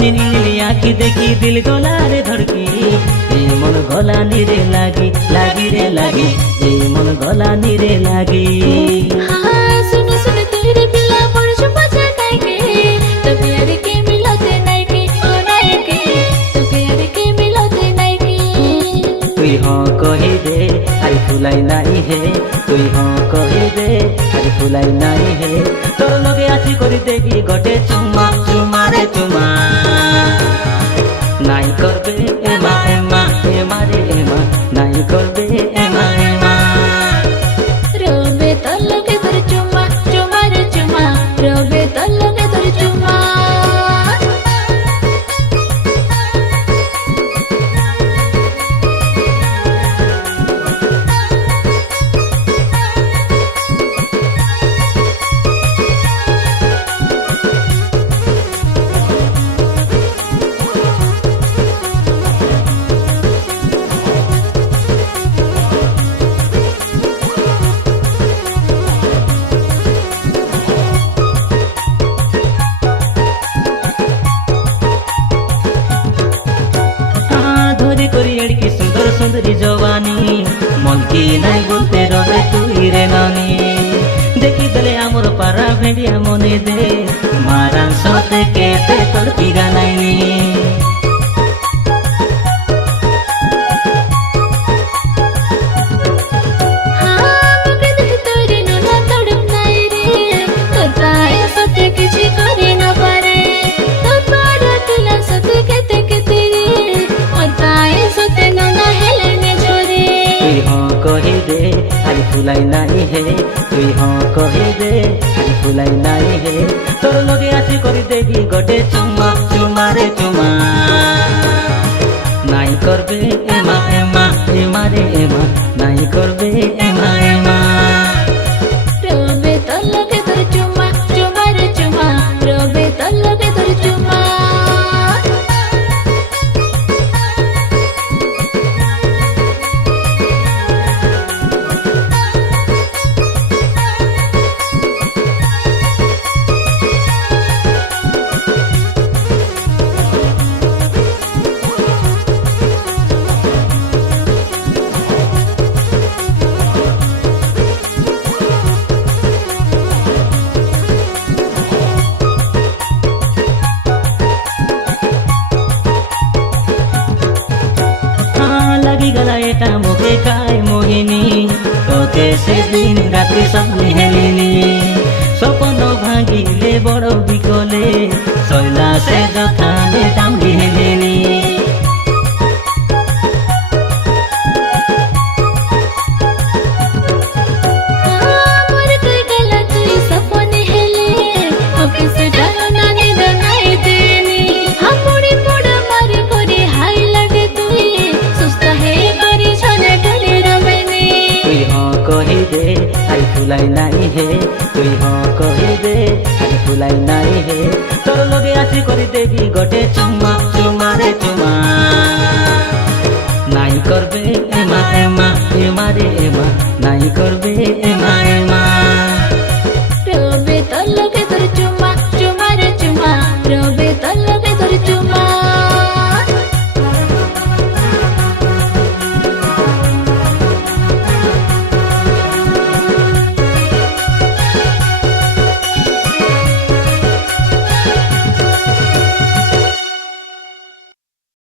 নীলি নীলি আঁখি দেখি দিল গলারে ধড়কি এ মন গলা নিরে লাগি লাগি রে লাগি এ মন গলা নিরে লাগি। हाँ सुन सुन तेरे पिला पड़छ बजा काहे तो प्यार के मिलते नहीं के ओ नहीं के तो प्यार के मिलते नहीं के। তুই হ কহি দে আরে ফুলাই নাই হে তুই হ কহি দে আরে ফুলাই নাই হে তোর লগে আছি করি দেখি গটে চুমা চুমা রে চুমা নাই করবে এমা এমা এমা রে এমা নাই করবে এমা এমা। रोबे तो लगे तोर चुमा चुमा रे चुमा रोबे तो लगे तोर चुमा। ধরে করি এড়কি সুন্দর সুন্দরী জবানি মন কি নাই বলতে রবে তুই রে নানি দেখি দেলে আমার পারা ভেড়িয়া মনে দে মারান সতে কেতে তোর পিগা নাইনি। हाँ मुके देख तोरे नोना तड़प नहीं रे तोर पाए सत्य किछि करे न पारे तोर पारा तुला सत्य केते केते रे और पाए सत्य नोना हेले ने जोरे। তুই হ কহি দে আরে ফুলাই নাই হে তুই হ কহি দে আরে ফুলাই নাই হে তোর লগে আছি করি দেখি গটে চুমা চুমা রে চুমা নাই করবে এমা এমা এমা রে এমা নাই করবে এমা এমা। रोबे तो लगे तोर चुमा चुमा रे चुमा रोबे तो लगे तोर चुमा। লাগি গলা এটা মুখে খায় মোহিনী তোকে সেদিন রাত্রি স্বপ্নে হেলিনি স্বপ্ন ভাঙিলে বড় বিকলে শৈলা সে যথানে টাঙ্গি হেলিনি। मोर कई गला तुई सपने हेले ऑफिस डालो नानी दनाई देनी हाँ पुड़ी पुड़ा मारी कोरी हाई लगे तुई सुस्ता है करी छने डले रमेनी। তুই হ কহি দে আরে ফুলাই নাই হে তুই হ কহি দে আরে ফুলাই নাই হে তোর লগে আছি করি দেখি গটে চুমা চুমা রে চুমা নাই করবে এমা এমা এমা রে এমা নাই করবে এমা এমা।